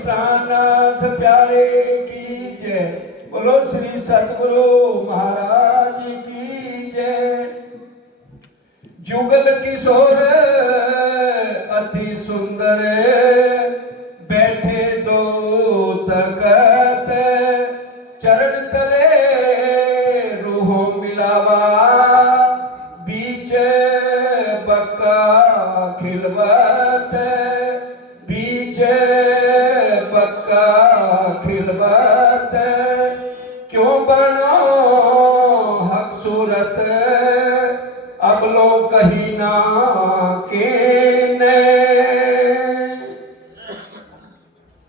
प्राणनाथ प्यारे की जय। बोलो श्री सतगुरु महाराज की जय। जुगल किशोर अति सुंदर बैठे दो तकत, चरण तले रूहो मिलावा, बीच बक्का खिलवत, बीच बक्का खिलवत। क्यों बनो हक सूरत, अब लो कहीं ना केने।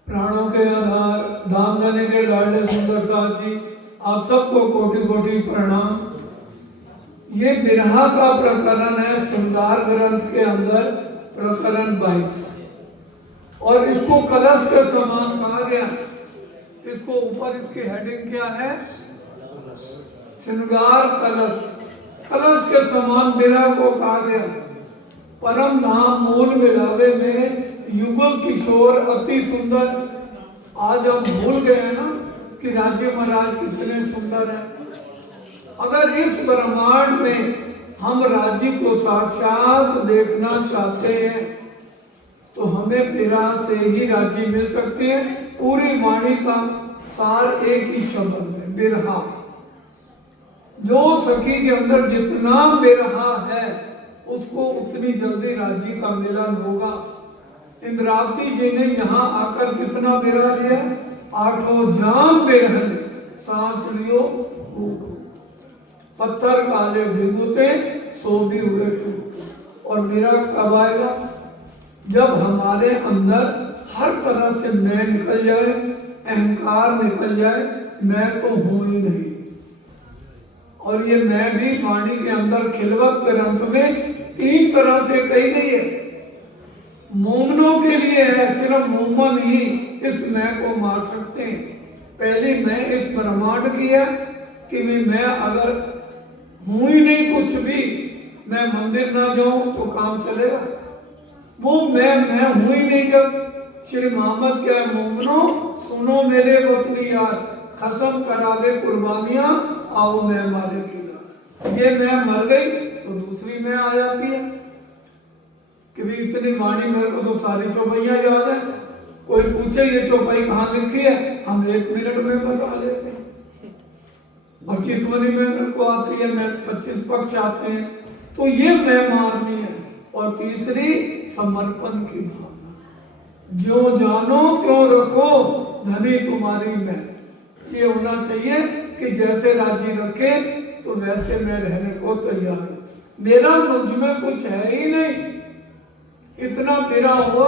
प्राणों के आधार धाम धनी के लाडले सुंदर साथ जी, आप सबको कोटि कोटि प्रणाम। ये बिरहा का प्रकरण है श्रृंगार ग्रंथ के अंदर, प्रकरण 22, और इसको कलश के समान कहा गया। इसको ऊपर इसकी हेडिंग क्या है? श्रृंगार कलश। कलश के समान बिरहा को कहा गया। परम धाम मूल मिलावे में युगल किशोर अति सुंदर। आज हम भूल गए हैं ना कि राज्य महाराज कितने सुंदर हैं। अगर इस ब्रह्मांड में हम राज्य को साक्षात देखना चाहते हैं तो हमें बिरहा से ही राज्य मिल सकते हैं। पूरी वाणी का सार एक ही शब्द में, बिरहा। जो सखी के अंदर जितना बिरहा है उसको उतनी जल्दी राज्य का मिलन होगा। इंद्रावती जी ने यहाँ आकर कितना बिरहा लिया? 8 जाम बिरहन सांस लियो भूख, पत्थर काले भिगुते सो भी हुए टूट। और मेरा कब आएगा? जब हमारे अंदर हर तरह से मैं निकल जाए, अहंकार निकल जाए, मैं तो हूं ही नहीं। और ये मैं भी वाणी के अंदर खिलवत ग्रंथ में 3 तरह से कही गई है। मोमनों के लिए है, सिर्फ मोमन ही इस मैं को मार सकते हैं। पहली मैं इस ब्रह्मांड की है कि मैं अगर हूं ही नहीं कुछ भी, मैं मंदिर ना जाऊं तो काम चलेगा। वो मैं हूं ही नहीं। जब श्री मोहम्मद क्या मोमनो सुनो मेरे वतनी यार, खसम करा दे कुर्बानियां, आओ मैं मारे की। ये मैं मर गई तो दूसरी मैं आ जाती है कि भी इतनी वाणी मेरे को तो सारी चौपाइयां याद है। कोई पूछे ये चौपाई कहाँ लिखी है, हम 1 मिनट में बता लेते हैं। और चितवनी में मेरे को आती है, मैं 25 पक्ष आते हैं। तो ये मैं मारनी है। और तीसरी समर्पण की भावना, जो जानो त्यों रखो धनी तुम्हारी मैं। ये होना चाहिए कि जैसे राजी रखे तो वैसे मैं रहने को तैयार हूं। मेरा मुझ में कुछ है ही नहीं। इतना मेरा हो,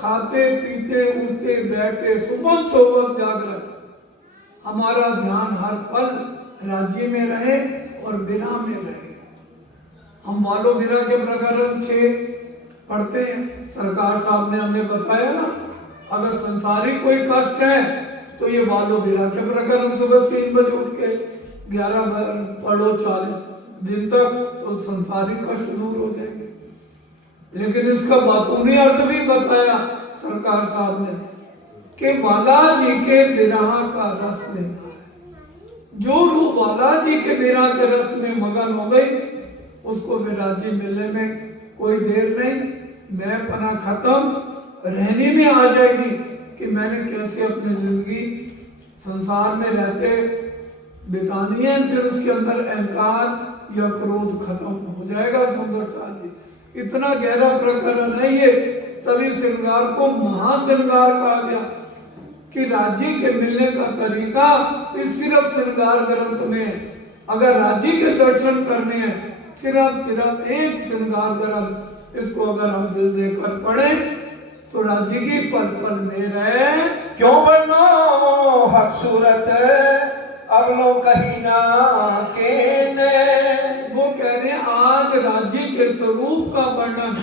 खाते पीते उठते बैठे सुबह सोबत जागृत, हमारा ध्यान हर पल राज्य में रहे और बिना में रहे। हम वालो बिरा के प्रकरण 6 पढ़ते हैं। सरकार साहब ने हमें बताया ना, अगर संसारिक कोई कष्ट है तो ये वालो बिरा के प्रकरण सुबह 3 बजे उठ के 11 पढ़ो 40 दिन तक, तो संसारिक कष्ट दूर हो जाएंगे। लेकिन इसका बातूनी अर्थ भी बताया सरकार साहब ने कि वाला जी के बिरहा का रस लेना है। जो रूह वाला जी के बिरहा के रस में मगन हो गई, उसको फिर राज्य मिलने में कोई देर नहीं। मैं पना खत्म, रहनी में आ जाएगी कि मैंने कैसे अपनी जिंदगी संसार में रहते बितानी है। फिर उसके अंदर अहंकार या क्रोध खत्म हो जाएगा। सुंदर साथ जी, इतना गहरा प्रकरण है ये। तभी श्रृंगार को महाश्रृंगार कहा गया कि राज्य के मिलने का तरीका इस सिर्फ श्रृंगार ग्रंथ में है। अगर राज्य के दर्शन करने हैं, सिर्फ एक श्रृंगार ग्रंथ, इसको अगर हम दिल देकर पढ़े तो राज्य की पल पल में रहे। क्यों बनो हक सूरत, अब लो कहीं ना केने। वो कह रहे हैं आज राज्य के स्वरूप का वर्णन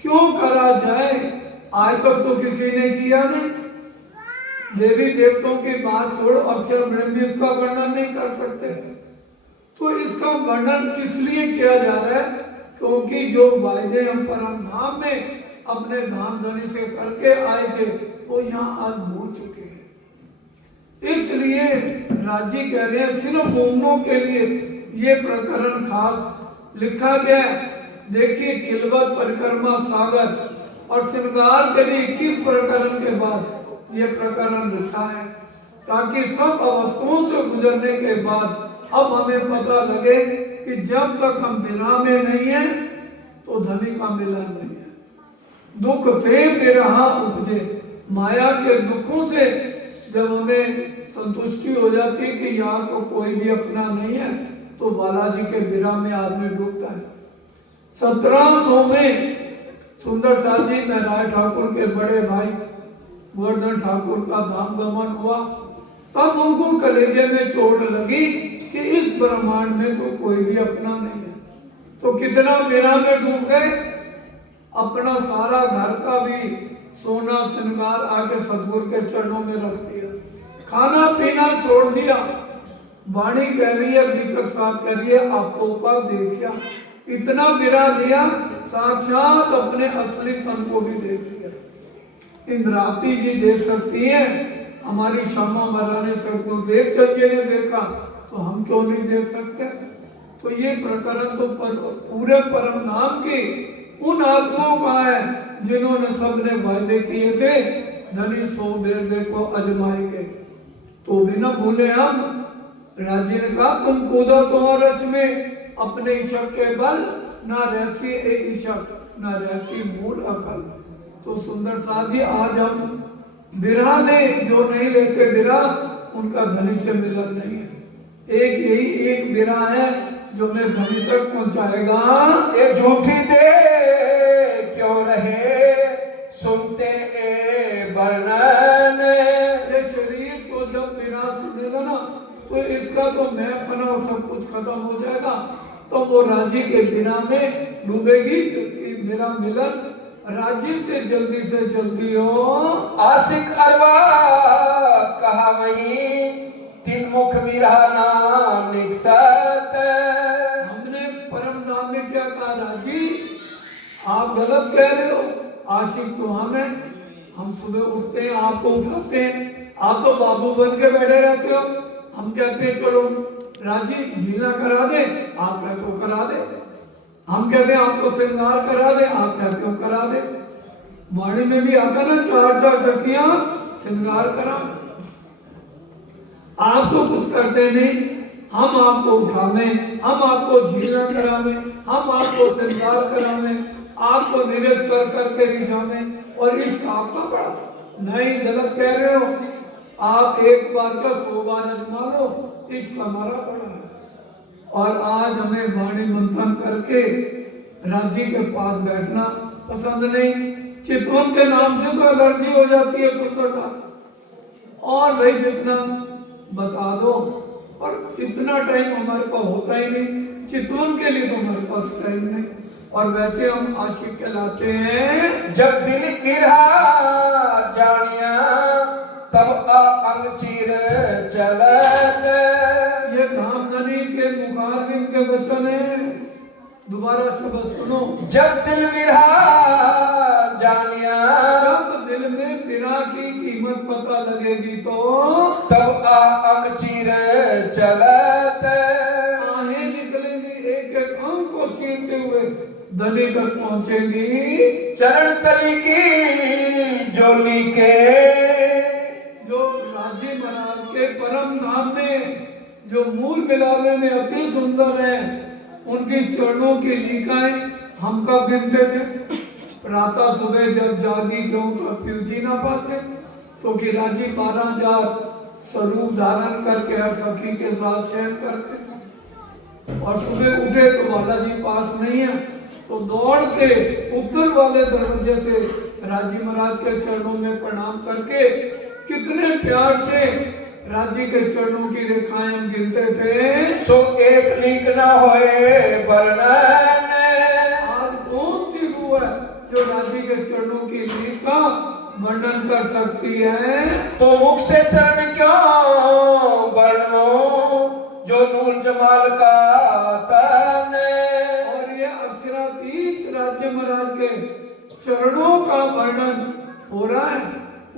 क्यों करा जाए? आज तक तो किसी ने किया नहीं। देवी देवताओं की बात छोड़ो, अक्षर ब्रह्म भी इसका वर्णन नहीं कर सकते। तो इसका वर्णन किस लिए किया जा रहा है? क्योंकि जो वायदे हम परम धाम में अपने धाम धनी से करके आए थे वो यहाँ आज भूल चुके हैं। इसलिए राजी कह रहे हैं सिर्फ मोमनों के लिए ये प्रकरण खास लिखा गया है। देखिए खिलवत परिक्रमा सागर और श्रृंगार के लिए 21 प्रकरण के बाद ये प्रकरण लिखा है, ताकि सब अवस्थाओं से गुजरने के बाद अब हमें पता लगे कि जब तक हम विरह में नहीं है तो धनी का मिलन नहीं है। दुख थे विरह उपजे, माया के दुखों से जब हमें संतुष्टि हो जाती है कि यहाँ तो कोई भी अपना नहीं है, तो बालाजी के विरह में आदमी डूबता है। 1700 में सुंदर साल जी में राय ठाकुर के बड़े भाई गोवर्धन ठाकुर का धाम गमन हुआ, तब उनको कलेजे में चोट लगी कि इस ब्रह्मांड में तो कोई भी अपना नहीं है। तो कितना विरह में डूब गए, अपना सारा घर का भी सोना श्रृंगार आके सतगुरु के चरणों में रख दिया, खाना पीना छोड़ दिया। वाणी कह रही है, दीपक साहब कह रही है, आपको का देखिया, इतना विरह लिया, साक्षात अपने असलीपन को भी देख लिया। इंद्रावती जी देख सकती हैं, हमारी श्यामा महारानी सतगुरुदेव चंद जी ने देखा, तो हम क्यों नहीं देख सकते। तो ये प्रकरण तो पूरे परम नाम की उन आत्माओं का है जिन्होंने सबने वायदे किए थे, धनी सो बेर देखो अजमाएंगे, तो भी न भूले हम। राजी ने कहा तुम कूदा तो रस में अपने ईशक के बल, ना रहसी ए ईशक ना रहसी मूल अकल। तो सुंदर साथ जी आज हम विरह ले, जो नहीं लेते विरह उनका धनी से मिलन नहीं है। एक यही एक विरह है जो मैं धनी तक पहुंचाएगा। ये झूठी दे क्यों रहे सुनते ए वर्णन, ये शरीर तो जब विरह सुनेगा ना तो इसका तो मैं अपना और सब कुछ खत्म हो जाएगा, तो वो राजी के बिना में डूबेगी। मेरा मिलन राजी से जल्दी हो। आशिक अरवा कहा वही तीन मुख विरहाना निकसत। हमने परम नाम में क्या कहा, राजी आप गलत कह रहे हो, आशिक तो हम सुबह उठते हैं आपको उठाते हैं, आप तो बाबू बन के बैठे रहते हो। हम कहते हैं चलो राजी झीला करा दे, आप कहते हो करा दे। हम कहते हैं आपको श्रृंगार करा दे, आप कहते हो करा दे। वाणी में भी आता ना 4 सखियां श्रृंगार करा, आप तो कुछ करते नहीं, हम आपको उठावे, हम आपको झीलना करावे, हम आपको श्रृंगार करावे, आपको निरत कर करके रिझावे, और इसका आपका बड़ा नहीं, गलत कह रहे हो। आप एक बार का 100 बार अजमा लो, इसका हमारा बड़ा है। और आज हमें वाणी मंथन करके राजी के पास बैठना पसंद नहीं। चितवन के नाम से तो एलर्जी हो जाती है सुंदरता, और भाई जितना बता दो, और इतना टाइम हमारे पास होता ही नहीं, चितवन के लिए तो हमारे पास टाइम नहीं। और वैसे हम आशिक कहलाते हैं। जब दिल विरहा जानिया तब अंग चीर चलत। ये धामधनी के मुखारबिंद के वचन है, दोबारा शब्द सुनो। जब दिल विरहा जानिया, जब दिल में विरह की कीमत पता लगेगी तो तब अंग चीर चलत। आहें निकलेंगी एक एक अंग को चीरते हुए धनी तक पहुंचेंगी। चरण तली की जोली के, जो राजी महाराज के परम धाम में जो मूल मिलावे में अति सुंदर है, उनकी चरणों की लीकाएं हम कब गिनते थे। प्रातः सुबह जब जागी क्यों तो पीऊ जी ना पासे, तो कि राजी 12,000 स्वरूप धारण करके हर सखी के साथ शयन करते, और सुबह उठे तो बालाजी पास नहीं है, तो दौड़ के उत्तर वाले दरवाजे से राजी महाराज के चरणों में प्रणाम करके कितने प्यार से राजी के चरणों की रेखाएं हम गिनते थे। सो एक लीक न होए वर्णन। आज कौन सी रूह है जो राजी के चरणों की लीक का वर्णन कर सकती है। तो मुख से चरण क्यों वर्णो जो नूर जमाल का तन। और ये अक्षरातीत राज्य महाराज के चरणों का वर्णन हो रहा है,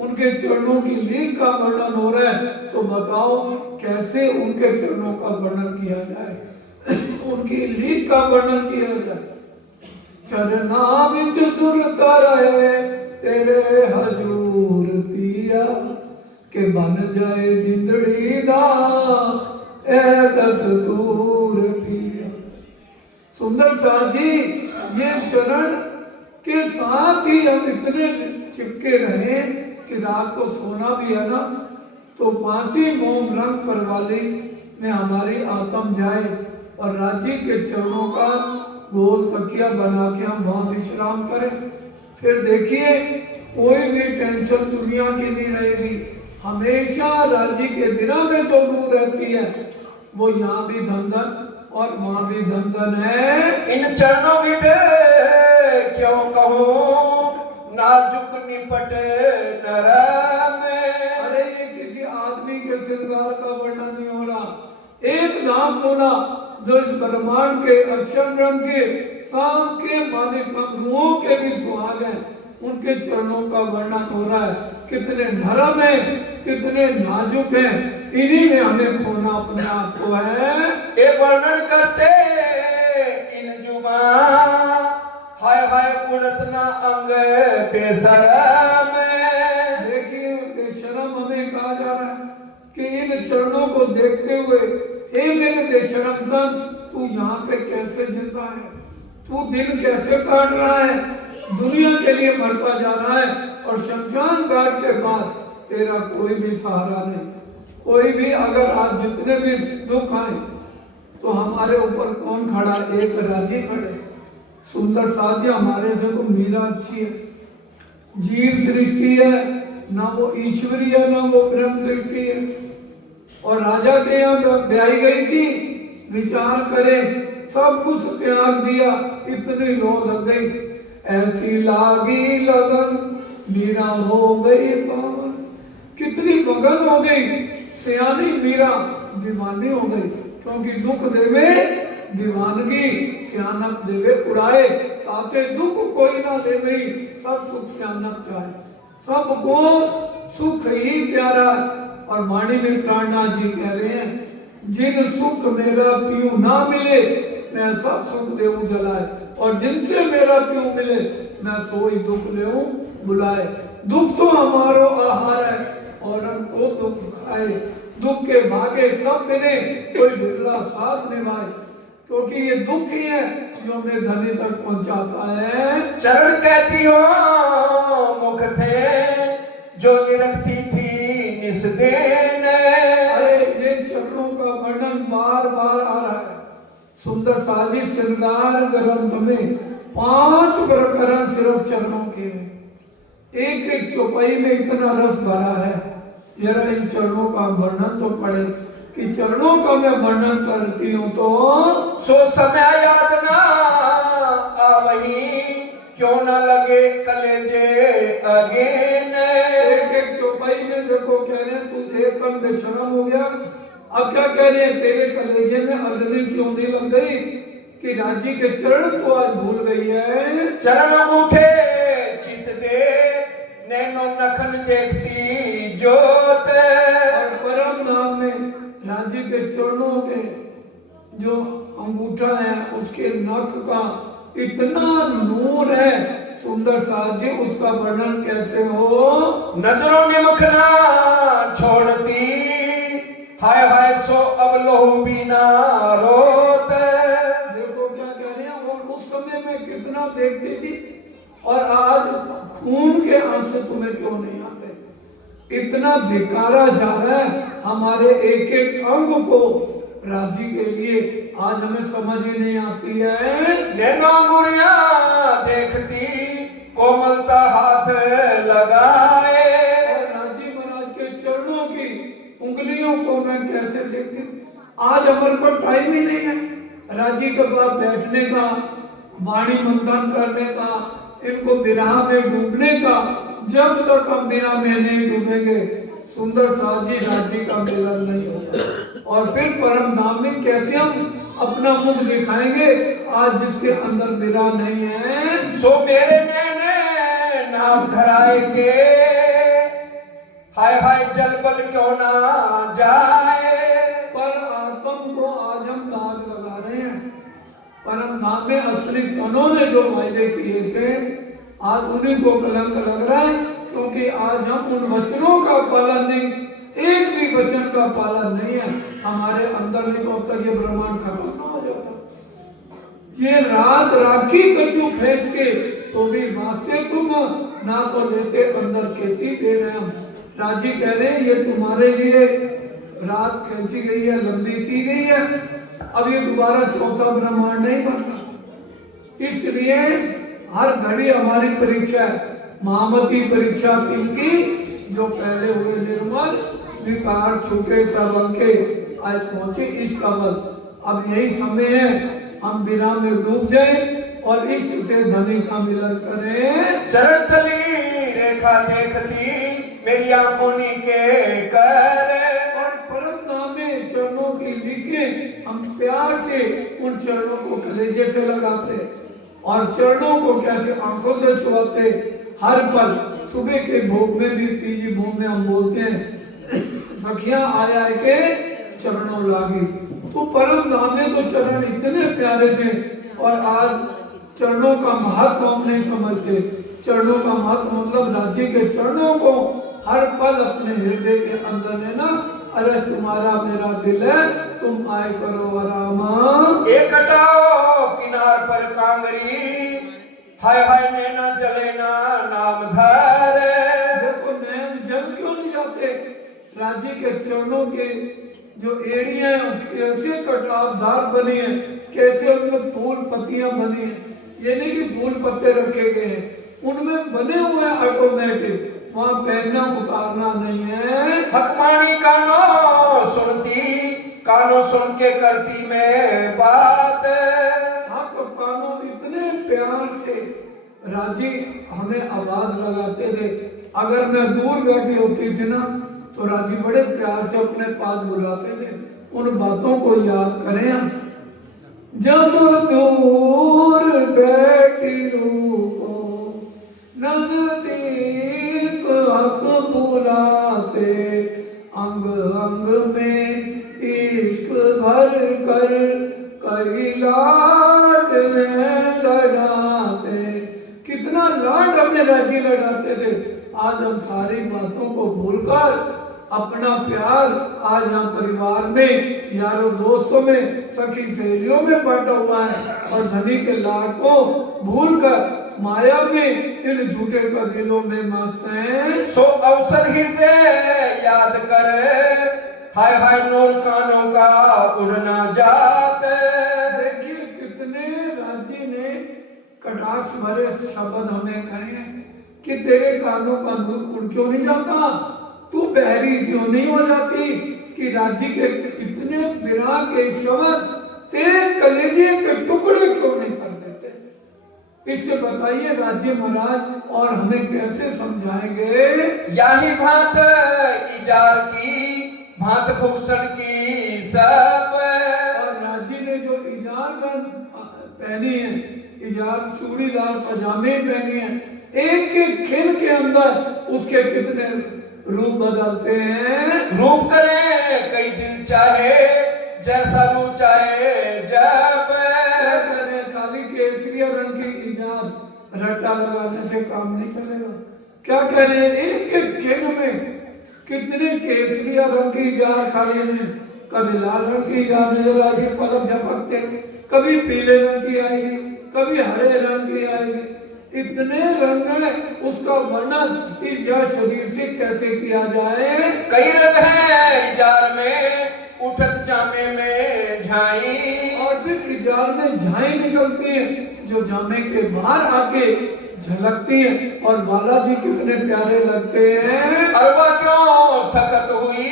उनके चरणों की लीक का वर्णन हो रहा है, तो बताओ कैसे उनके चरणों का वर्णन किया जाए, उनकी लीक का वर्णन किया जाए। चरना विच सुरता रहे तेरे हजूर पिया, के बन जाए जिंदड़ी दा ए दस्तूर पिया। सुंदर साथ जी, ये चरण के साथ ही हम इतने चिपके रहे कि रात को सोना भी है ना तो पांचों मोम रंग परवाली में हमारी आत्म जाए और राज्य के चरणों का गोल तकिया बना के हम वहां विश्राम करें। फिर देखिए कोई भी टेंशन दुनिया की नहीं रहेगी। हमेशा राज्य के बिना में जो रूह रहती है वो यहाँ भी धन और वहां भी धन है। इन चरणों की क्यों कहूँ नाजुक निपट नरम। अरे ये किसी आदमी के श्रृंगार का वर्णन नहीं हो रहा। एक नाम तोला जो इस ब्रह्मांड के अक्षर ब्रह्म के शाम के मालिक रूहों के भी सुहाग है, उनके चरणों का वर्णन हो रहा है। कितने नरम है, कितने नाजुक है, इन्हीं में हमें खोना अपने आप को है। ये वर्णन करते इन जुबा हाय हाय उड़त ना अंग बेशरम। देखिए बेशरम हमें कहा जा रहा है कि इन चरणों को देखते हुए हे मेरे बेशरम तन, तू यहाँ पे कैसे जिंदा है, तू दिन कैसे काट रहा है, दुनिया के लिए मरता जा रहा है और शमशान घाट के बाद तेरा कोई भी सहारा नहीं। कोई भी अगर आज जितने भी दुख आए तो हमारे ऊपर कौन खड़ा, एक राजी खड़े। सुंदर साथी हमारे से तो मीरा अच्छी है, जीव सृष्टि है, ना वो ईश्वरी है ना वो ब्रह्म सृष्टि है। और राजा के यहाँ ब्याई गई थी, विचार करे सब कुछ त्याग दिया, इतनी लो लग गई, ऐसी लागी लगन मीरा हो गई पावन। कितनी मगन हो गई, सियानी मीरा दीवानी हो गई, क्योंकि दुख देवे दीवानगी सियानक देवे उड़ाए, ताते दुख कोई ना देवे सब सुख सियानक चाहे। सबको सुख ही प्यारा। और वाणी में प्राणनाथ जी कह रहे हैं जिन सुख मेरा पीऊ ना मिले मैं सब सुख देऊ जलाए, और जिनसे मेरा पीऊ मिले मैं सोई दुख लेऊ बुलाए। दुख तो हमारो आहार है और हमको दुख खाए, दुख के भागे सब मिले कोई बिरला साथ निभाए, क्योंकि ये दुख ही है जो हमें धनी तक पहुंचाता है। चरण कहती हो मुख थे जो निरखती थी निस्देन। अरे ये चरणों का वर्णन बार बार आ रहा है। सुंदर साजी श्रृंगार ग्रंथ में 5 प्रकरण सिर्फ चरणों के, एक एक चौपाई में इतना रस भरा है। जरा इन चरणों का वर्णन तो पढ़े कि चरणों का मैं वर्णन करती हूँ तो सो समय याद ना आवही क्यों न लगे कलेजे अगेन। एक एक चौपाई में देखो कह रहे हैं तू एक पल बेशरम हो गया, अब क्या कह रहे हैं तेरे कलेजे में अग्नि क्यों नहीं लग गई कि राज्य के चरण तो आज भूल गई है। चरण उठे चित दे नैनो नखन देखती जोत। और परम नाम में राज्य के चरणों के जो अंगूठा है उसके नख का इतना नूर है। सुंदर साथ जी उसका वर्णन कैसे हो। नजरों ने मुखना छोड़ती हाय हाय सो अब लहू बिना रोत। देखो क्या कह रहे हैं, और उस समय में कितना देखती थी और आज खून के आंसू तुम्हें क्यों नहीं आते। इतना धिकारा जा रहा है हमारे एक एक अंग को राज्य के लिए, आज हमें समझ ही नहीं आती है। नैनो गुड़िया देखती कोमलता हाथ लगाए। और राजी महाराज के चरणों की उंगलियों को मैं कैसे देखती हूँ। आज हमारे पास टाइम ही नहीं है राजी के पास बैठने का, वाणी मंथन करने का, इनको विरह में डूबने का। जब तक हम विरह में नहीं डूबेंगे सुंदर साथ जी राज्य का मिलन नहीं होगा। और फिर परम धाम में कैसे हम अपना मुख दिखाएंगे आज जिसके अंदर विरह नहीं है। सो मेरे नैने नाम धराए के हाय हाय जल बल क्यों ना जाए। पर आत्म को आज हम दाग लगा रहे हैं। परम धाम में असली तनों ने जो वायदे किए थे आज उन्हीं को कलंक लग रहा है, क्योंकि आज हम उन वचनों का पालन नहीं, एक भी वचन का पालन नहीं है हमारे अंदर, नहीं तो अब तक ये ब्रह्मांड खत्म ना हो जाता। ये रात राखी कचू खींच के तो भी वास्ते तुम ना तो लेते अंदर खेती दे रहे हम। राजी कह रहे हैं ये तुम्हारे लिए रात खींची गई है, लंबी की गई है, अब ये दोबारा चौथा ब्रह्मांड नहीं बनता। इसलिए हर घड़ी हमारी परीक्षा है, महामती परीक्षा तिनकी जो पहले हुए निर्मल, विकार छूटे सब अंके, आज पहुंचे इस कमल। अब यही समय है हम बिना में डूब जाए और इष्ट से धनी का मिलन करें। चरण तली रेखा देखती मेरी आंखों के कर, और परम धाम में चरणों की लिखे हम प्यार से उन चरणों को कलेजे से लगाते और चरणों को कैसे आंखों से छुआते। हर पल सुबह के भोग में भी तीजी भोग में हम बोलते हैं सखियां आया के चरणों लागी। तो परम धाम में तो चरण इतने प्यारे थे और आज चरणों का महत्व हम नहीं समझते। चरणों का महत्व मतलब राज्य के चरणों को हर पल अपने हृदय के अंदर लेना। अरे तुम्हारा मेरा दिल है, तुम आए करो आराम। एक हटाओ किनार पर कांगरी, हाय हाय नैना जले ना नाम धर। देखो नैन जल क्यों नहीं जाते? राज्य के चरणों के जो एड़ियां कैसे कटावदार बनी है, कैसे उनमें फूल पत्तियां बनी है। ये नहीं कि फूल पत्ते रखे गए हैं, उनमें बने हुए ऑटोमेटिक, वहां पहनना उतारना नहीं है। हकमानी कानों सुनती, कानों सुन के करती मैं बात। हक कानों इतने प्यार से राजी हमें आवाज लगाते थे। अगर मैं दूर बैठी होती थी ना तो राजी बड़े प्यार से अपने पास बुलाते थे। उन बातों को याद करें हम। जब दूर बैठी रूह को नजदीक हक बुलाते, अंग अंग में इश्क भर कर कई लाड लड़ाते। कितना लाड हमें राजी लड़ाते थे। आज हम सारी बातों को भूलकर अपना प्यार आज हम परिवार में, यारों दोस्तों में, सखी सहेलियों में बांटा हुआ है और धनी के लाड को भूलकर माया में इन झूठे कबीलों में मस्त हैं। सो अवसर हृदय याद कर, हाय हाय नूर कानों का उड़ना जात। देखिए कितने राजी ने कटाक्ष भरे शब्द हमें कहे कि तेरे कानों का नूर उड़ क्यों नहीं जाता, तू बहरी क्यों नहीं हो जाती, कि राज्य के इतने बिना के शब्द तेरे कलेजे के टुकड़े क्यों नहीं कर देते। इससे बताइए राज्य महाराज और हमें कैसे समझाएंगे। यही भात इजार की भात भूषण की सब। और राज्य ने जो इजार पहनी है, इजार चूड़ीदार पजामे पहनी है, एक एक खिन के अंदर उसके कितने रूप बदलते हैं। रूप करे कई दिल चाहे, जैसा रू चाहे जब। क्या करे काली केसरिया रंग की इजार रट्टा लगाने से काम नहीं चलेगा। क्या कह रहे हैं एक एक खिन में कितने केसरिया रंग की इजार खाली में, कभी लाल रंग की इजार नजर आएगी पलक झपकते, कभी पीले रंग की आएगी, कभी हरे रंग की आएगी। इतने रंग है, उसका वर्णन इस जड़ शरीर से कैसे किया जाए। कई रंग है इजार में, उठत जामे में झाई। और फिर इजार में झाई निकलती है जो जामे के बाहर आके झलकती है और बालाजी कितने प्यारे लगते हैं। अरवा क्यों सकत हुई,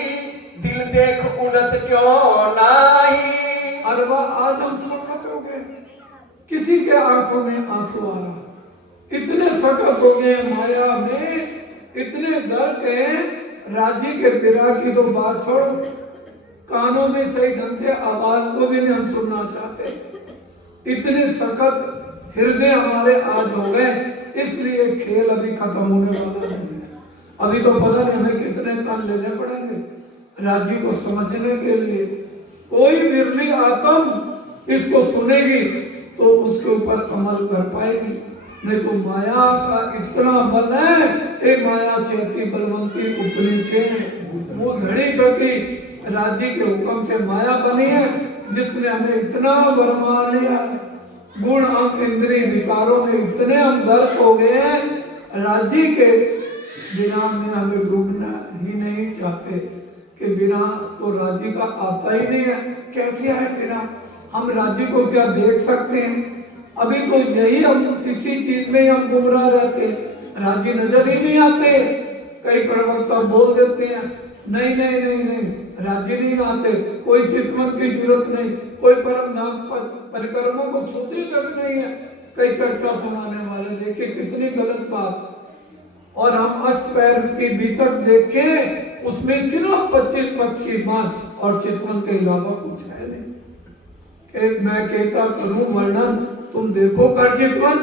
दिल देख उड़त क्यों नाही। अरवा आज हम सखत हो गए, किसी के आंखों में आंसू आ रहा, इतने सखत हो गए माया में, इतने डर के राज्य के पिरा की तो बात छोड़, कानों में सही ढंग से आवाज को भी नहीं हम सुनना चाहते। इतने सखत हृदय हमारे आज हो गए, इसलिए खेल अभी खत्म होने वाला नहीं है। अभी तो पता नहीं हमें कितने व्याख्यान लेने पड़ेंगे राज्य को समझने के लिए। कोई विरली आत्म इसको सुनेगी तो उसके ऊपर अमल कर पाएगी, नहीं तो माया का इतना बल है, ए माया से अति बलवंती उपनी छे। वो घड़ी थकी राज्य के हुक्म से माया बनी है, जिसने हमें इतना बरमा लिया है। गुण अंग इंद्रिय विकारों में इतने हम गर्क हो गए हैं, राज्य के बिना में हमें डूबना ही नहीं चाहते कि बिना तो राज्य का आता ही नहीं है। कैसे है बिना? हम राज्य को क्या देख सकते हैं? अभी तो यही हम इसी चीज में हम गुमराह रहते हैं, राज्य नजर ही नहीं आते। कई प्रवक्ता बोल देते हैं नहीं नहीं नहीं नहीं राज्य नहीं आते, कोई चितवन की जरूरत नहीं, कोई परम धाम परिक्रमा को छूती तक नहीं है। कई चर्चा सुनाने वाले, देखिए कितनी गलत बात। और हम अष्टपैर की बीतक देखें, उसमें सिर्फ 25 पक्ष की बात और चितवन के अलावा कुछ है नहीं। कि मैं कहता करूं वर्णन, तुम देखो कर चितवन।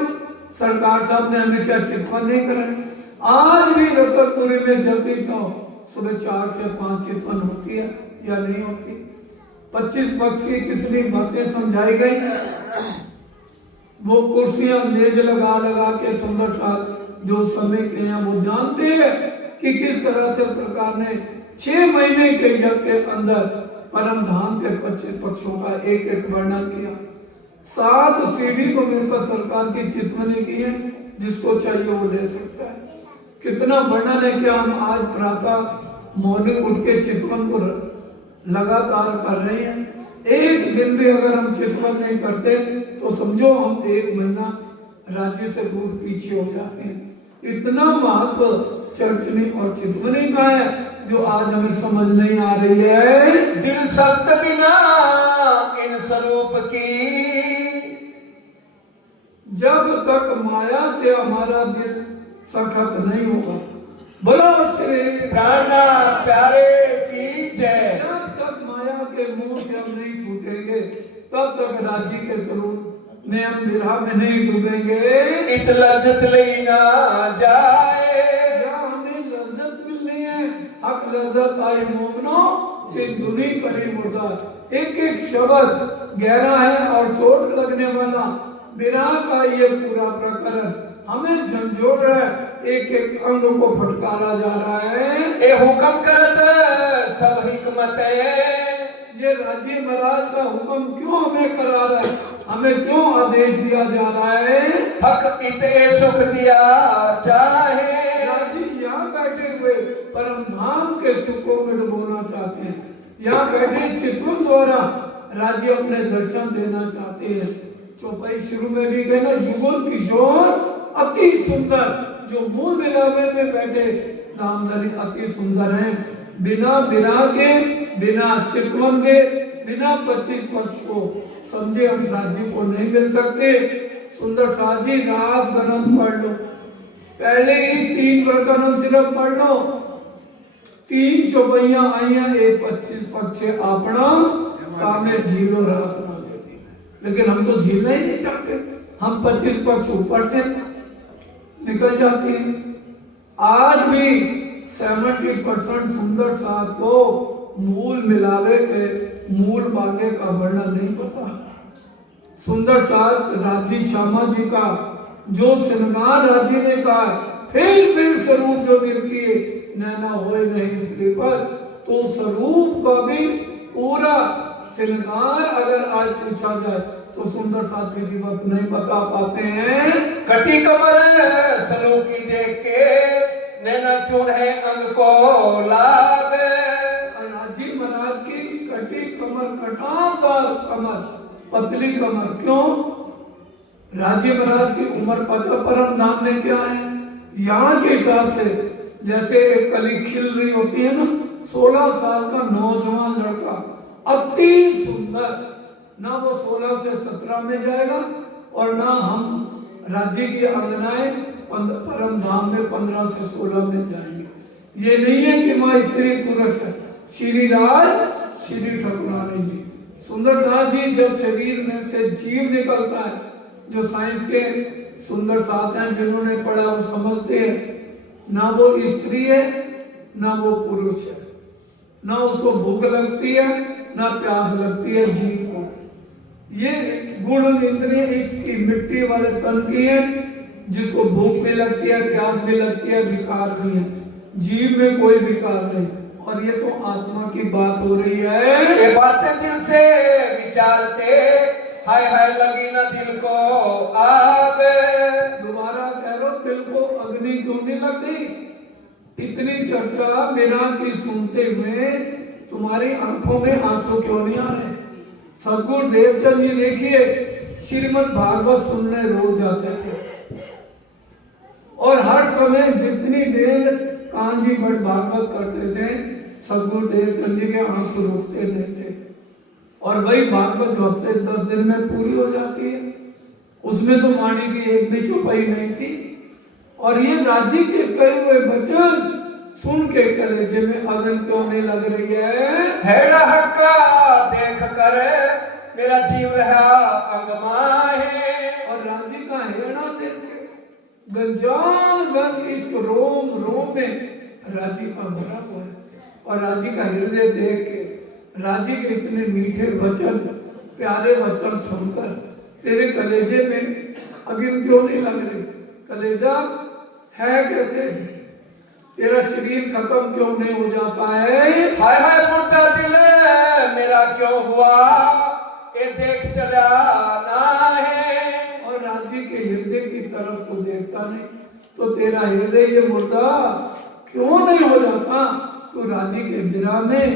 सरकार साहब ने हमें क्या चितवन नहीं करा? आज भी रतनपुरी में जब भी जाओ सुबह 4 से 5 चितवन होती है या नहीं होती? 25 पक्ष की कितनी बातें समझाई गई। वो कुर्सियां मेज लगा लगा के सुंदर सा जो समय के हैं वो जानते हैं कि किस तरह से सरकार ने 6 महीने के यज्ञ के अंदर परम धाम के 25 पक्षों का एक एक वर्णन किया। 7 सीढ़ी तो मेरे पास सरकार की चितवनी की है, जिसको चाहिए वो ले सकता है। कितना वर्णन है। क्या हम आज प्रातः मॉर्निंग उठ के चितवन को लगातार कर रहे हैं? एक दिन भी अगर हम चितवन नहीं करते तो समझो हम 1 महीना राज्य से दूर पीछे हो जाते हैं। इतना महत्व चर्चनी और चितवनी का है, जो आज हमें समझ नहीं आ रही है। दिल सख्त बिना इन स्वरूप की, जब तक माया से हमारा दिल सखत नहीं होगा, बोलो श्री प्राणा प्यारे की जय। जब तक माया के मोह से हम नहीं छूटेंगे, तब तक राज्य के स्वरूप में हम विरह में नहीं डूबेंगे। इत लज्जत लेना जाए, क्या हमें लज्जत मिलनी है? हक लज्जत आई मोमनो कि दुनी करी मुर्दा। एक एक शब्द गहरा है और चोट लगने वाला। विरह का ये पूरा प्रकरण हमें झंझोड़ रहा है, एक एक अंग को फटकारा जा रहा है। ए हुक्म करत सब हिकमत, ये राज्य महाराज का हुक्म क्यों हमें करा रहा है? हमें क्यों आदेश दिया जा रहा है? हक इते सुख दिया चाहे। राज्य यहाँ बैठे हुए परम धाम के सुखों में डुबोना चाहते हैं। यहाँ बैठे चितवन द्वारा राज्य अपने दर्शन देना चाहते हैं। चौपाई शुरू में भी गए ना, युगल किशोर अति सुंदर, जो मूल मिलावे में बैठे नामधनी अति सुंदर हैं। बिना विरह के, बिना चितवन के, बिना 25 पक्ष को समझे हम राज्य को नहीं मिल सकते। सुंदर साजी रास ग्रंथ पढ़ लो, पहले ही 3 प्रकरण सिर्फ पढ़ लो। 3 चौपाइयां आई हैं, एक 25 पक्ष अपना कामे झीलो रास, लेकिन हम तो झीलना ही नहीं चाहते। हम 25 पक्ष ऊपर से निकल जाते हैं। आज भी 70% सुंदर साथ को मूल मिलावे के मूल बागे का वर्णन नहीं पता। सुंदर साथ राजी श्यामा जी का जो श्रृंगार राजी ने कहा, फिर स्वरूप जो निरकी नैना होए नहीं पर, तो स्वरूप का भी पूरा श्रृंगार अगर आज पूछा जाए तो सुंदर साथ विधिवत नहीं बता पाते हैं। कटी कमर सलूकी देख के नैना क्यों है अंग को लाग। राजी महाराज की कटी कमर, कटारदार कमर, पतली कमर, क्यों? राजी महाराज की उम्र पता परम धाम में क्या है? यहाँ के हिसाब से जैसे कली खिल रही होती है ना, 16 साल का नौजवान लड़का अति सुंदर, ना वो 16 से 17 में जाएगा और ना हम राज्य की अंगनाएं परम धाम में 15 से 16 में जाएंगे। ये नहीं है कि माँ स्त्री पुरुष है। श्री राज श्री ठाकुरानी जी, सुंदर साथ जी, जब शरीर में से जीव निकलता है, जो साइंस के सुंदर साथ हैं जिन्होंने पढ़ा वो समझते हैं, ना वो स्त्री है ना वो पुरुष है, ना उसको भूख लगती है ना प्यास लगती है जीव को। ये गुण इंद्रिय इसकी मिट्टी वाले तन की है, जिसको भूख भी लगती है प्यास भी लगती है, विकार भी है। जीव में कोई विकार नहीं। और ये तो आत्मा की बात हो रही है। ये बातें दिल से विचारते, हाय हाय लगी ना दिल को आग। दोबारा कह लो, दिल को अग्नि क्यों नहीं लग गई? इतनी चर्चा मेरा की सुनते हुए तुम्हारी आंखों में आंसू क्यों नहीं आ रहे? सदगुरु देवचंद जी देखिए, श्रीमद् भागवत सुनने रोज जाते थे और हर समय जितनी देर कांजी भट्ट भागवत करते थे, सदगुरु देवचंद जी के आंसू रुकते नहीं थे। और वही भागवत जो हफ्ते 10 दिन में पूरी हो जाती है, उसमें तो वाणी की एक भी चौपाई नहीं थी। और ये राजी के कहे हुए वचन सुन के कलेजे में अगन क्यों नहीं लग रही है? हक्का देख कर मेरा जीव रहा अंगमाहे। और राजी का हेड़ा देख के गंजान गंज इश्क रोम रोम में राजी का भरा हुआ है। और राजी का हृदय देख के, राजी के इतने मीठे वचन, प्यारे वचन सुनकर तेरे कलेजे में अगिन क्यों नहीं लग रही? कलेजा है कैसे? तेरा शरीर खत्म क्यों नहीं हो जाता है? हाय हाय मुर्दा दिल मेरा क्यों हुआ, ये देख चला ना है। और राजी के हृदय की तरफ तो देखता नहीं, तो तेरा हृदय ये मुर्दा क्यों नहीं हो जाता? तू राजी के बिना में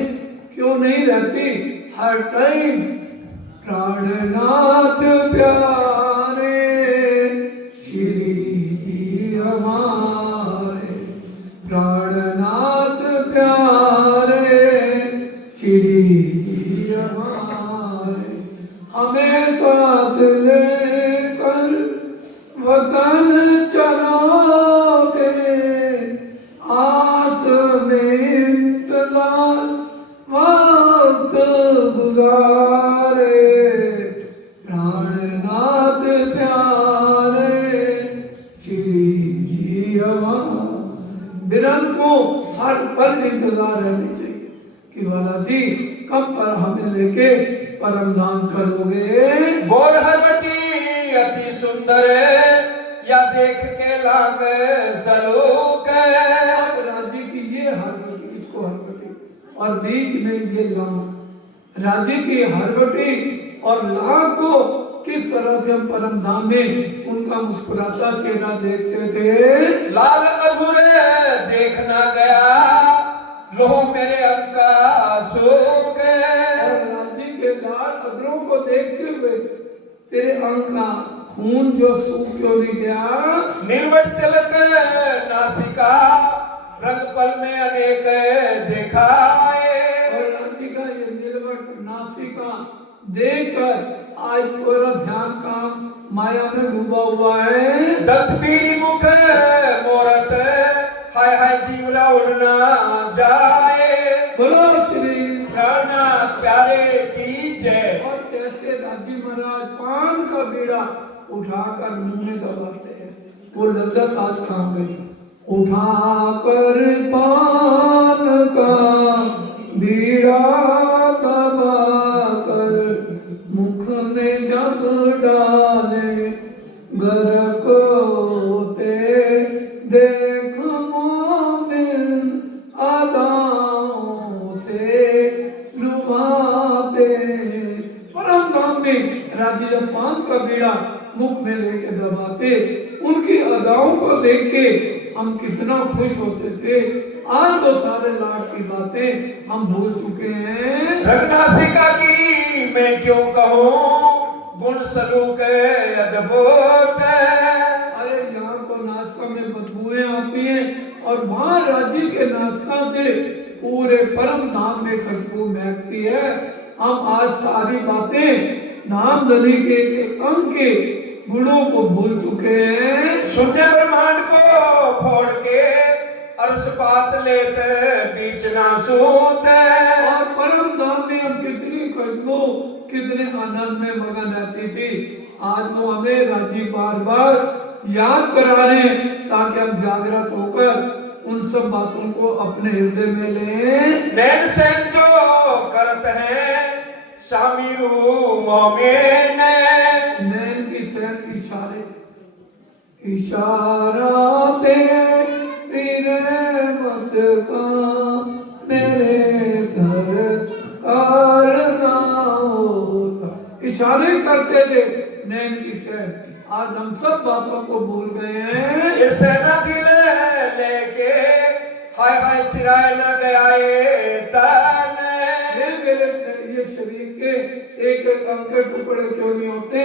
क्यों नहीं रहती हर टाइम? प्राणनाथ प्यारे श्री जी हमारे, प्राणनाथ प्यारे श्री जी हमारे, हमें साथ लेकर वतन चलोगे, आस में इंतजार वक्त गुजारे, प्राणनाथ प्यारे श्री जी हमारे। बिरन को हर पल इंतजार रहनी चाहिए कि वाला जी कब पर हमें लेके परम धाम चलोगे। गोर हरवटी अति सुंदर या देख के लाग सलूक। अब राजी की ये हरवटी, इसको हरवटी, और बीच में ये लाख। राजी की हरवटी और लाख को किस तरह से हम परम धाम में उनका मुस्कुराता चेहरा देखते थे। लाल अधूरे देखना गया, लो मेरे अंका सूख। और राजी के लाल अधरों को देखते हुए तेरे अंक का खून जो सूख क्यों नहीं गया? नीलवट तिलक नासिका, रंग पल में अनेक दिखाए। और राजी का ये नीलवट नासिका देखकर आज पूरा ध्यान काम माया में डूबा हुआ है। दंत पीड़ी मुख मोरत, हाय हाय जीवरा उड़ना जाए। बोलो श्री प्राणनाथ प्यारे की जय। और कैसे राजी महाराज पान का बीड़ा उठाकर मुंह में दबाते हैं, वो लज्जत आज कहाँ गई? उठाकर पान का बीड़ा दबाकर मुख में जब डाले, गर्क होते देख मोमिन अदाओं से लुभाते। परम धाम में राजी जब पान का बीड़ा मुख में लेके दबाते, उनकी अदाओं को देख के हम कितना खुश होते थे। आज तो सारे लाड की बातें हम भूल चुके हैं। रंगनासिका की मैं क्यों कहूँ, गुण सलूक अद्भुत। अरे यहाँ को नाचका में बदबूएं आती हैं और वहाँ राजी के नाचका से पूरे परम धाम में खुशबू महकती है। हम आज सारी बातें धाम धनी के अंग के गुणों को भूल चुके हैं। शून्य ब्रह्मांड को फोड़ के अर्श पात लेते बीच ना सूते। और परम धाम में हम कितनी खुशबू, कितने आनंद में मगन रहती थी। आज वो हमें राजी बार बार याद करा रहे हैं ताकि हम जागृत होकर उन सब बातों को अपने हृदय में लें। नैन सैन जो करत है शामिरू मोमिन, नैन की सैन इशारे, इशारा तेरी रहमत का मेरे सरकार ना होता। इशारे करते थे नैन की सैन। आज हम सब बातों को भूल गए हैं। ये सेना दिल लेके हाय हाय चिराए न गया ये तन, ये मेरे ये शरीर के एक एक अंग के टुकड़े क्यों नहीं होते?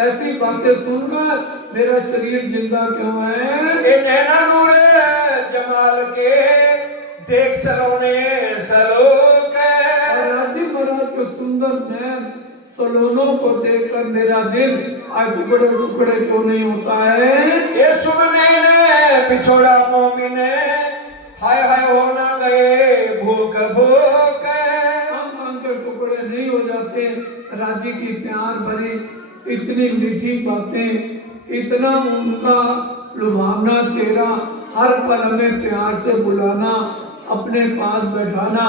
ऐसी बातें सुनकर मेरा शरीर जिंदा क्यों है? ये नैना नूर जमाल के देख सलोने सलोक, और राजी महाराज के सुंदर नैन सलोनों को देखकर मेरा दिल आज टुकड़े टुकड़े क्यों नहीं होता है? ये सुनने ने पिछोड़ा मोमिन, हाय हाय हो ना गए भूख भूख, हम अंग के टुकड़े नहीं हो जाते। राजी की प्यार भरी इतनी मीठी बातें, इतना उनका लुभावना चेहरा, हर पल हमें प्यार से बुलाना, अपने पास बैठाना,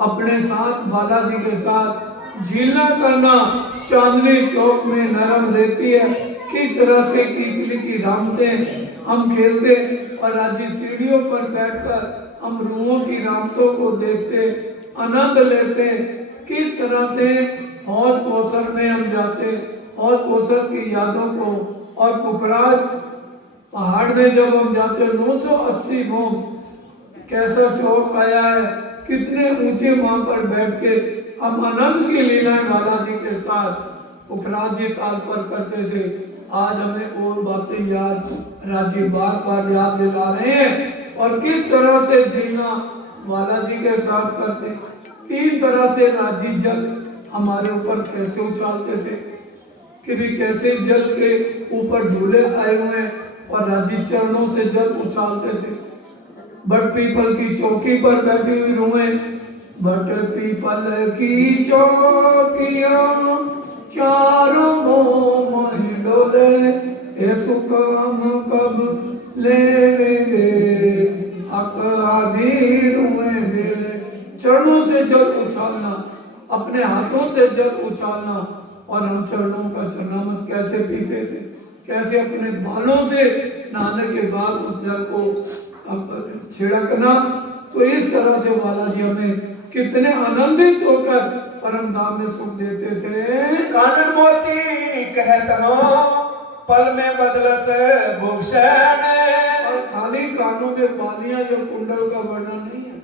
अपने साथ बालाजी के साथ झीलना करना। चांदनी चौक में नरम रहती है, किस तरह से कीचली की रामतें हम खेलते, और राजी सीढ़ियों पर बैठकर हम रूहों की रामतों को देखते, आनंद लेते। किस तरह से हौज कौसर में हम जाते, हौज कौसर की यादों को, और पुखराज पहाड़ में जब हम जाते 980 घूम, कैसा चौक आया है, कितने ऊंचे वहां पर बैठ के हम आनंद की लीलाएं बालाजी के साथ पुखराज जी ताल पर करते थे। आज हमें वो बातें याद राजी बार बार याद दिला रहे हैं, और किस तरह से झीलना बालाजी के साथ करते। 3 तरह से राजी जल हमारे ऊपर कैसे उछालते थे, कि भी कैसे जल के ऊपर झूले आए हुए हैं और राजी चरणों से जल उछालते थे। बट पीपल की चौकी पर बैठी हुई रूहें, बट पीपल की चौकियां चारों महिलों ले, ये सुख हम कब ले लेंगे, अक आधी रूहें मेले। चरणों से जल उछालना, अपने हाथों से जल उछालना, और हम चरणों का चरणामृत कैसे पीते थे, कैसे अपने बालों से नहाने के बाद उस जल को छिड़कना। तो इस तरह से बालाजी हमें कितने आनंदित होकर परम धाम में सुख देते थे। कानन मोती कहत हो पल में बदलत भूषण, और खाली कानों में बालियां या कुंडल का वर्णन नहीं है,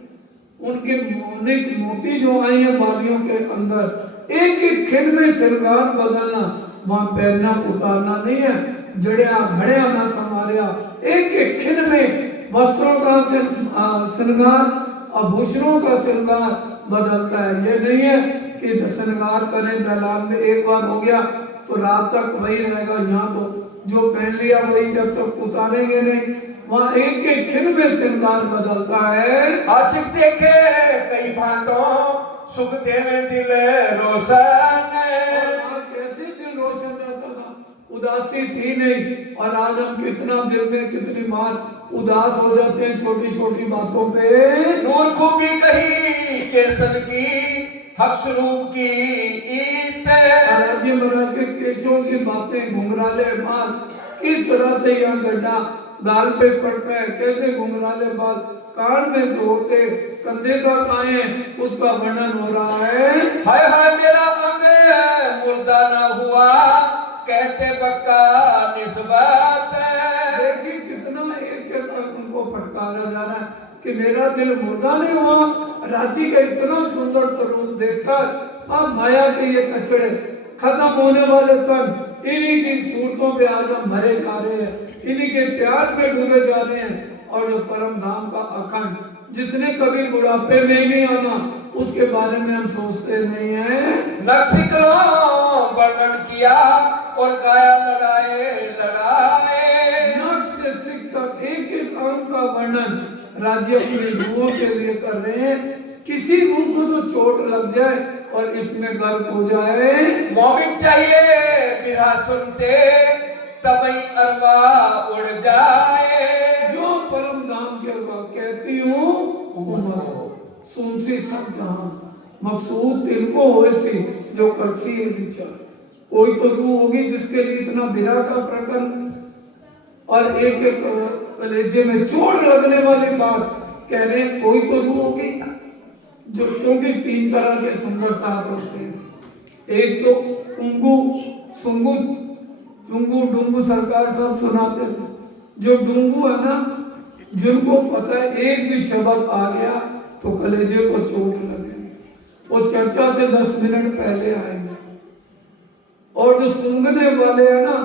उनके मौनिक मोती जो आई है बालियों के अंदर, एक एक खिन में श्रृंगार बदलना, वहां पहनना उतारना नहीं है, जड़िया घड़िया ना संवारिया, एक एक खिन में वस्त्रों का श्रृंगार, आभूषणों का श्रृंगार बदलता है। ये नहीं है कि श्रृंगार करें दलाल में एक बार हो गया तो रात तक वही रहेगा। यहाँ तो जो पहन लिया वही जब तक उतारेंगे नहीं, वहाँ एक एक खिन में श्रृंगार बदलता है। आशिक देखे कई भांतों सुख देवे दिल रोशन, कैसे दिल रोशन रहता था, उदासी थी नहीं। और आज हम कितना दिल में कितनी बार उदास हो जाते हैं छोटी छोटी बातों पे। नूर खूबी कही केसन की हक स्वरूप की ईत, राज्य महाराज के केशों की बातें, घुंघराले बाल, किस तरह से यह गड्ढा गाल पे पड़ता है, कैसे घुंघराले बाल कान में से होते, कंधे का काए, उसका वर्णन हो रहा है। हाय हाय मेरा अंग मुर्दा न हुआ कहते बक्का निस्बत, देखिए कितना एक उनको फटकारा जा रहा है कि मेरा दिल मुर्दा नहीं हुआ। रांची का इतना सुंदर स्वरूप देखकर अब माया के ये कचड़े खत्म होने वाले तन, इन्हीं की सूरतों पे आज हम भरे जा रहे हैं, इन्हीं के प्यार में डूबे जा रहे हैं। और जो परम धाम का अखंड, जिसने कभी बुढ़ापे में नहीं आना, उसके बारे में हम सोचते नहीं है। नक्सिकलो वर्णन किया और गाया लड़ाए लड़ाए, नख से सिख तक एक एक अंग का वर्णन राज्य अपने गुरुओं के लिए कर रहे हैं। किसी रूप को तो चोट लग जाए और इसमें गर्व हो जाए। मोमिन चाहिए बिरहा सुनते तभी अरवा उड़ जाए, जो परम धाम के कह उमत हो। सुनसी सब जहां मकसूद तिनको होए जो करसी है विचार। कोई तो रूह होगी जिसके लिए इतना विरह का प्रकरण और एक एक कलेजे में चोट लगने वाली बात कह रहे हैं। कोई तो रूह होगी जो, क्योंकि तीन तरह के सुंदर साथ होते हैं। एक तो उंगू सुंगू डुंगू डुंगू सरकार सब सुनाते थे। जो डुंगू है ना, जिनको पता है एक भी शब्द आ गया तो कलेजे को चोट लगेगी, वो चर्चा से 10 मिनट पहले आएंगे। और जो सूंघने वाले हैं ना,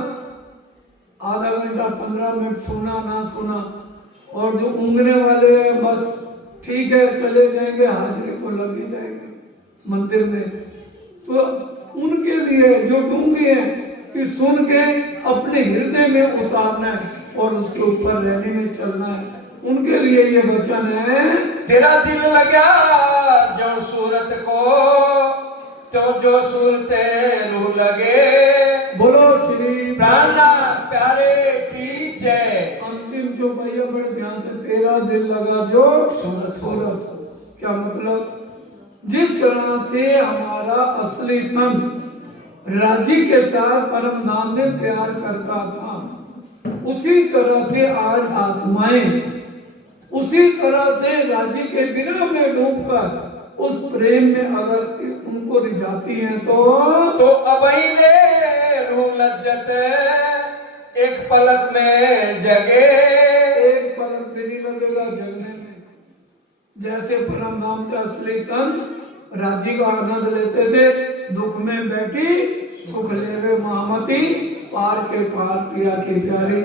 आधा घंटा 15 मिनट सुना ना सुना। और जो ऊँगने वाले हैं बस ठीक है चले जाएंगे, हाजिरी तो लग ही जाएगा मंदिर में। तो उनके लिए जो डूंगी है कि सुन के अपने हृदय में उतारना है और उसके ऊपर रहने में चलना है, उनके लिए ये वचन है। तेरा दिल लगा जो सूरत को, तो जो सूरते रूह लगे। बोलो श्री प्राणा प्यारे की जय। अंतिम जो भैया बड़े ध्यान से, तेरा दिल लगा जो सूरत को, क्या मतलब? जिस तरह से हमारा असली तन राजी के साथ परम धाम में प्यार करता था, उसी तरह से आज आत्माएं उसी तरह से राजी के विरह में डूबकर उस प्रेम में अगर उनको रिझाती हैं तो अबई ले रूह लज्जत एक पलक में जगे। एक पलक भी नहीं लगेगा जगने में। जैसे परम धाम का असली तन राजी का आनंद लेते थे, दुख में बैठी सुख लेवे महामती, पार के पार पिया की प्यारी।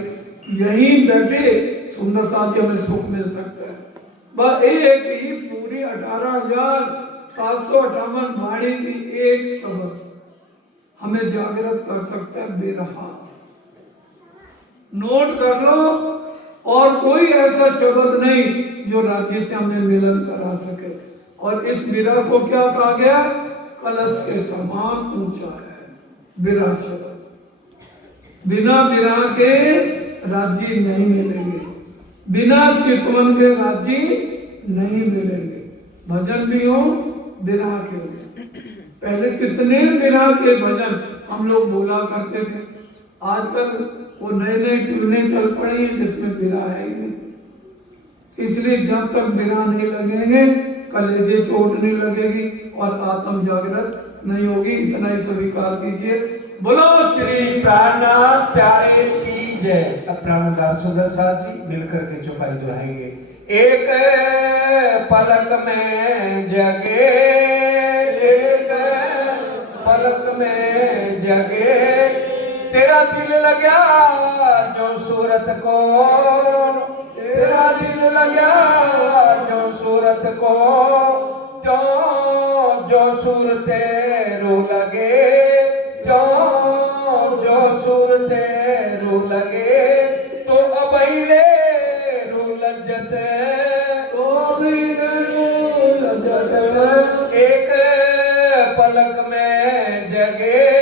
यहीं बैठे सुंदर साथी हमें सुख मिल सकता है। बस एक ही पूरी 18,758 वाणी की एक शब्द हमें जागृत कर सकता है, बेरहा। नोट कर लो, और कोई ऐसा शब्द नहीं जो राज्य से हमें मिलन करा सके। और इस विरह को क्या कहा गया? कलश के समान ऊंचा है विरह शब्द। बिना विरह के राज्य नहीं मिलेंगे, बिना चितवन के राज्य नहीं मिलेंगे। भजन भी हो विरह के हो। पहले कितने विरह के भजन हम लोग बोला करते थे। आजकल वो नए नए ट्यूनें चल पड़ी हैं जिसमें विरह है ही नहीं। इसलिए जब तक विरह नहीं लगेंगे, कलेजे चोट नहीं लगेगी और आत्म जागृत नहीं होगी। इतना ही स्वीकार कीजिए। बोलो श्री प्राणनाथ प्यारे की जय। अब प्राणदार सुंदर साथ जी मिलकर के चौपाई दोहराएंगे। एक पलक में जगे, एक पलक में जगे, तेरा दिल लगा जो सूरत को, तेरा दिल लगा जो सूरत को, जो सूरते रूह लगे, जो सूरते रूह लगे, तो अबई ले रूह लज्जत, तो अबई ले रूह लज्जत, एक पलक में जगे।